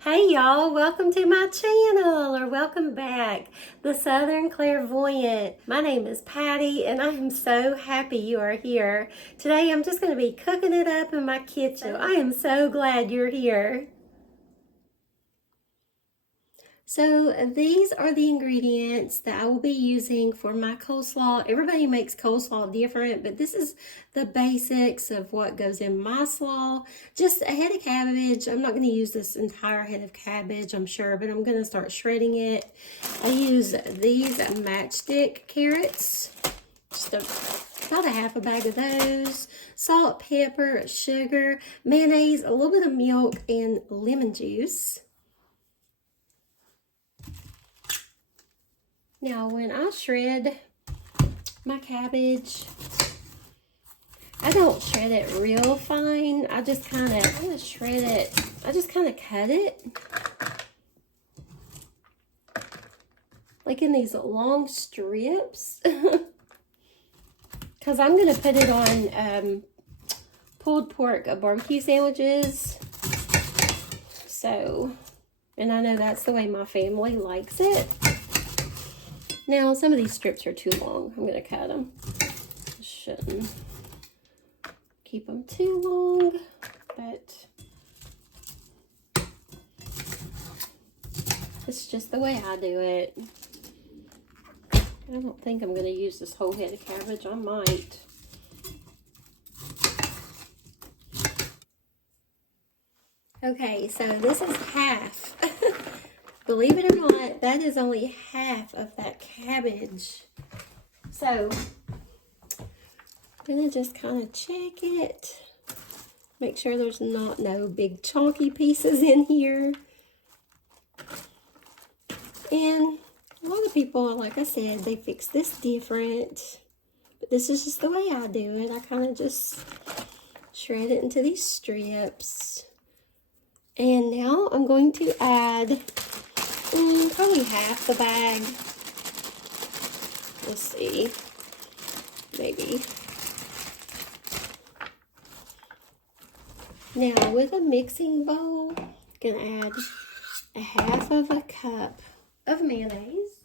Hey y'all, welcome to my channel, or welcome back, The Southern Clairvoyant. My name is Patty and I am so happy you are here. Today I'm just going to be cooking it up in my kitchen. I am so glad you're here. So these are the ingredients that I will be using for my coleslaw. Everybody makes coleslaw different, but this is the basics of what goes in my slaw. Just a head of cabbage. I'm not going to use this entire head of cabbage, I'm sure, but I'm going to start shredding it. I use these matchstick carrots, just about a half a bag of those. Salt, pepper, sugar, mayonnaise, a little bit of milk, and lemon juice. Now, when I shred my cabbage, I don't shred it real fine. I just kind of shred it. I just kind of cut it like in these long strips, because I'm going to put it on pulled pork barbecue sandwiches. So, and I know that's the way my family likes it. Now, some of these strips are too long. I'm going to cut them. Shouldn't keep them too long, but it's just the way I do it. I don't think I'm going to use this whole head of cabbage. I might. Okay, so this is half. Believe it or not, that is only half of that cabbage. So, I'm going to just kind of check it. Make sure there's no big chunky pieces in here. And a lot of people, like I said, they fix this different. But this is just the way I do it. I kind of just shred it into these strips. And now I'm going to add probably half the bag. Let's see, maybe. Now with a mixing bowl, I'm gonna add a half of a cup of mayonnaise.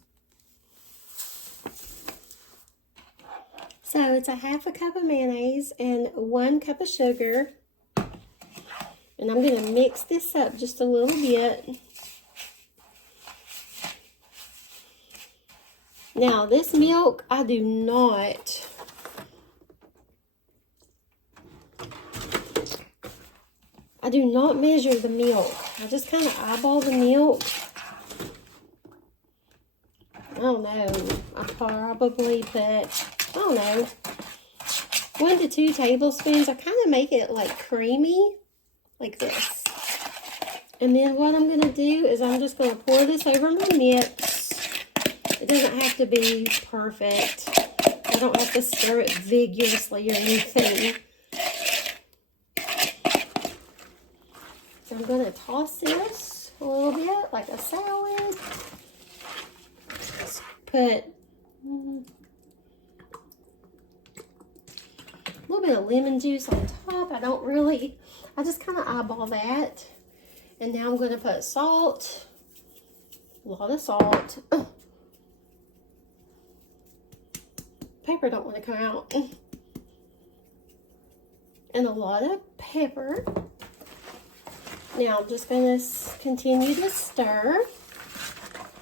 So it's a half a cup of mayonnaise and 1 cup of sugar. And I'm gonna mix this up just a little bit. Now, this milk, I do not measure the milk. I just kind of eyeball the milk. I don't know. I probably put, I don't know, 1 to 2 tablespoons. I kind of make it like creamy, like this. And then what I'm going to do is I'm just going to pour this over my mix. It doesn't have to be perfect. I don't have to stir it vigorously or anything. So I'm going to toss this a little bit like a salad. Just put a little bit of lemon juice on top. I just kind of eyeball that. And now I'm going to put salt, a lot of salt. Pepper don't want to come out. And a lot of pepper. Now I'm just going to continue to stir.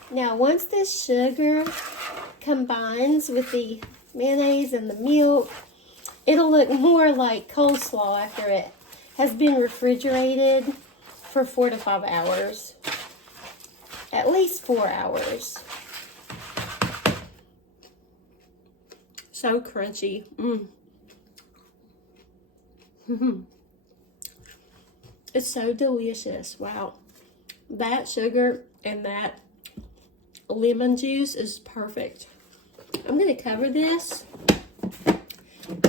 Now once this sugar combines with the mayonnaise and the milk, it'll look more like coleslaw after it has been refrigerated for 4 to 5 hours. At least 4 hours. So crunchy. It's so delicious. Wow. That sugar and that lemon juice is perfect. I'm going to cover this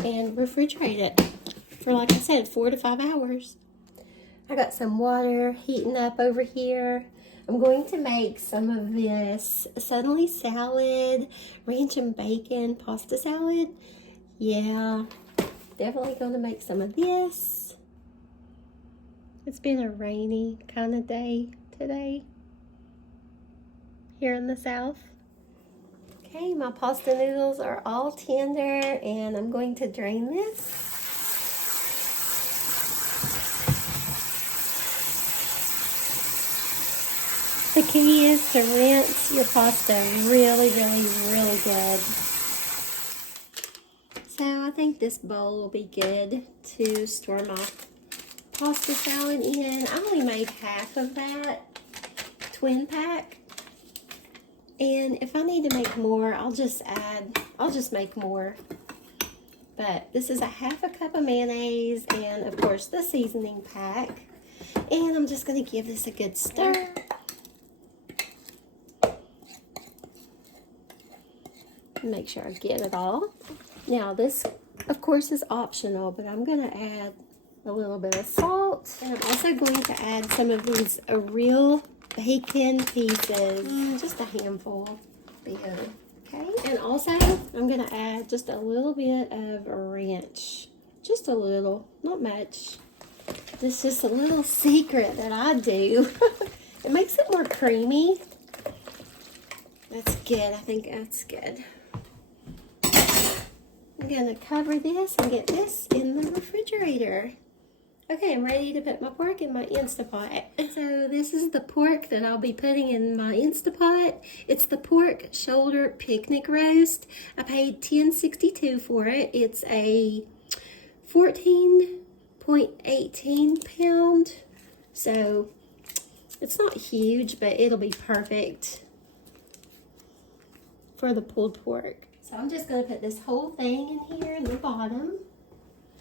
and refrigerate it for, like I said, 4 to 5 hours. I got some water heating up over here. I'm going to make some of this suddenly salad, ranch and bacon pasta salad. Yeah, definitely going to make some of this. It's been a rainy kind of day today here in the South. Okay, my pasta noodles are all tender and I'm going to drain this. The key is to rinse your pasta really good. So I think this bowl will be good to store my pasta salad in. I only made half of that twin pack. And if I need to make more, I'll just make more. But this is a half a cup of mayonnaise and of course the seasoning pack. And I'm just gonna give this a good stir. Make sure I get it all. Now this, of course, is optional, but I'm gonna add a little bit of salt. And I'm also going to add some of these real bacon pieces. Just a handful, be good. Okay, and also I'm gonna add just a little bit of ranch. Just a little, not much. This is just a little secret that I do. It makes it more creamy. That's good, I think that's good. I'm gonna cover this and get this in the refrigerator. Okay, I'm ready to put my pork in my Instapot. So this is the pork that I'll be putting in my Instapot. It's the pork shoulder picnic roast. I paid $10.62 for it. It's a 14.18 pound. So it's not huge, but it'll be perfect for the pulled pork. So I'm just going to put this whole thing in here in the bottom.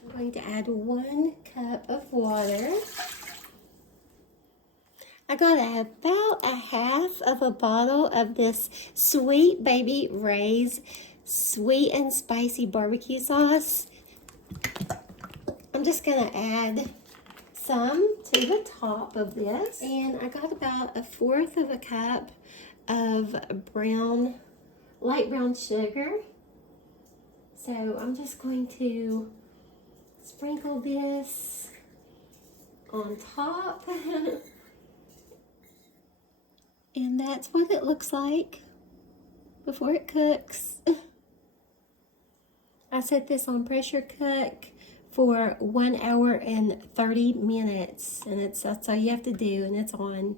I'm going to add 1 cup of water. I got about a half of a bottle of this Sweet Baby Ray's sweet and spicy barbecue sauce. I'm just going to add some to the top of this. And I got about 1/4 of a cup of light brown sugar. So I'm just going to sprinkle this on top. And that's what it looks like before it cooks. I set this on pressure cook for 1 hour and 30 minutes. And that's all you have to do, and it's on.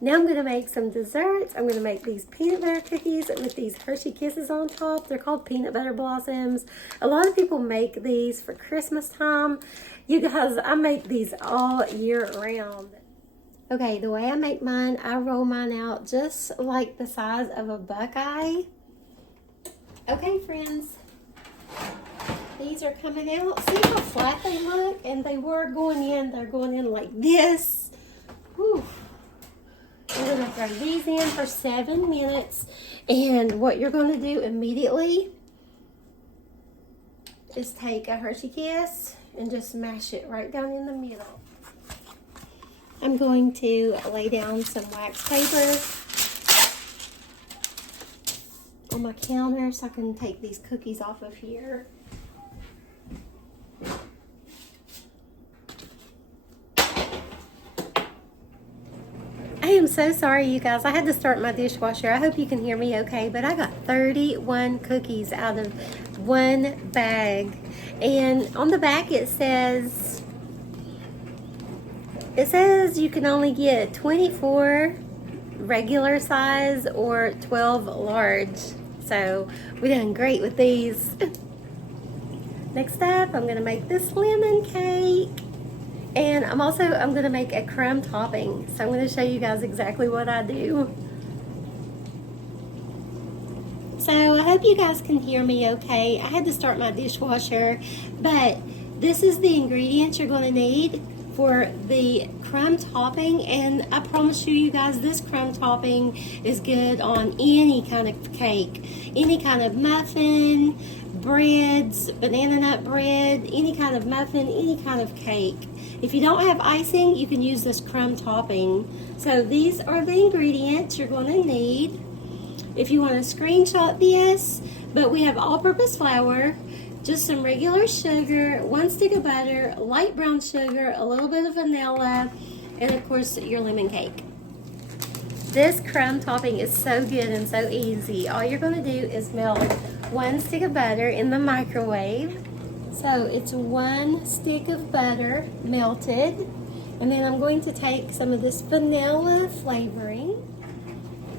Now I'm going to make some desserts. I'm going to make these peanut butter cookies with these Hershey Kisses on top. They're called peanut butter blossoms. A lot of people make these for Christmas time. You guys, I make these all year round. Okay, the way I make mine, I roll mine out just like the size of a buckeye. Okay, friends. These are coming out. See how flat they look? And they were going in. They're going in like this. Whew. I'm going to throw these in for 7 minutes. And what you're going to do immediately is take a Hershey Kiss and just smash it right down in the middle. I'm going to lay down some wax paper on my counter so I can take these cookies off of here. I am so sorry, you guys. I had to start my dishwasher. I hope you can hear me okay, but I got 31 cookies out of 1 bag. And on the back it says you can only get 24 regular size or 12 large. So we done great with these. Next up, I'm gonna make this lemon cake. And I'm going to make a crumb topping. So I'm going to show you guys exactly what I do. So I hope you guys can hear me okay. I had to start my dishwasher, but this is the ingredients you're going to need for the crumb topping. And I promise you guys, this crumb topping is good on any kind of cake, any kind of muffin, breads, banana nut bread, any kind of muffin, any kind of cake. If you don't have icing, you can use this crumb topping. So these are the ingredients you're going to need. If you want to screenshot this, but we have all-purpose flour, just some regular sugar, 1 stick of butter, light brown sugar, a little bit of vanilla, and of course your lemon cake. This crumb topping is so good and so easy. All you're going to do is melt 1 stick of butter in the microwave. So it's 1 stick of butter melted, and then I'm going to take some of this vanilla flavoring.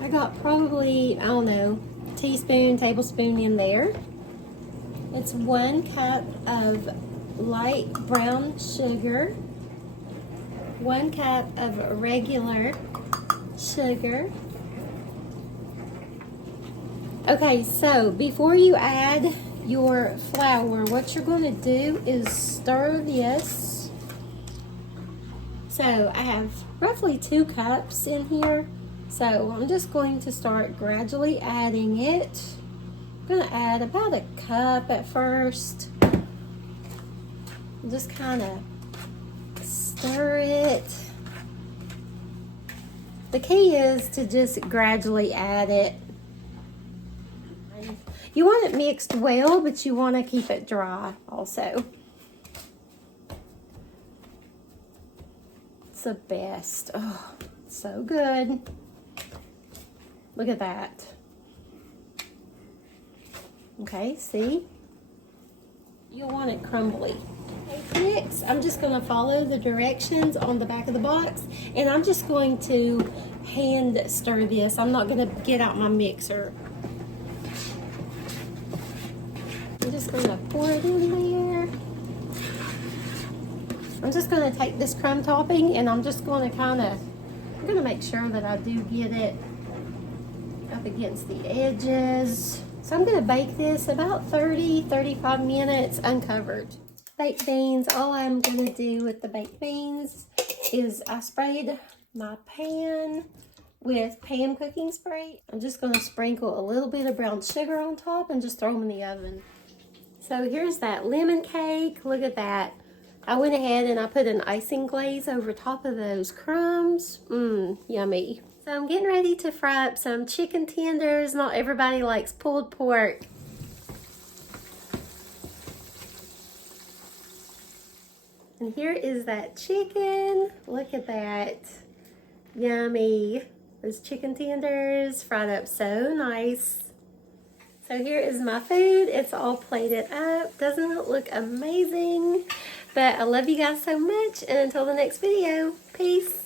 I got probably, I don't know, teaspoon, tablespoon in there. It's 1 cup of light brown sugar, 1 cup of regular sugar. Okay, so before you add your flour, what you're going to do is stir this. So I have roughly 2 cups in here. So I'm just going to start gradually adding it. I'm going to add about 1 cup at first. Just kind of stir it. The key is to just gradually add it. You want it mixed well, but you want to keep it dry also. It's the best. Oh, so good. Look at that. Okay, see? You'll want it crumbly. Okay, next, I'm just going to follow the directions on the back of the box, and I'm just going to hand stir this. I'm not going to get out my mixer. I'm just going to pour it in there. I'm just going to take this crumb topping, and I'm just going to I'm going to make sure that I do get it up against the edges. So I'm going to bake this about 30-35 minutes uncovered. Baked beans, all I'm going to do with the baked beans is I sprayed my pan with pan cooking spray. I'm just going to sprinkle a little bit of brown sugar on top and just throw them in the oven. So here's that lemon cake. Look at that. I went ahead and I put an icing glaze over top of those crumbs. Yummy. So I'm getting ready to fry up some chicken tenders. Not everybody likes pulled pork. And here is that chicken. Look at that. Yummy. Those chicken tenders fried up so nice. So here is my food. It's all plated up. Doesn't it look amazing? But I love you guys so much. And until the next video, peace.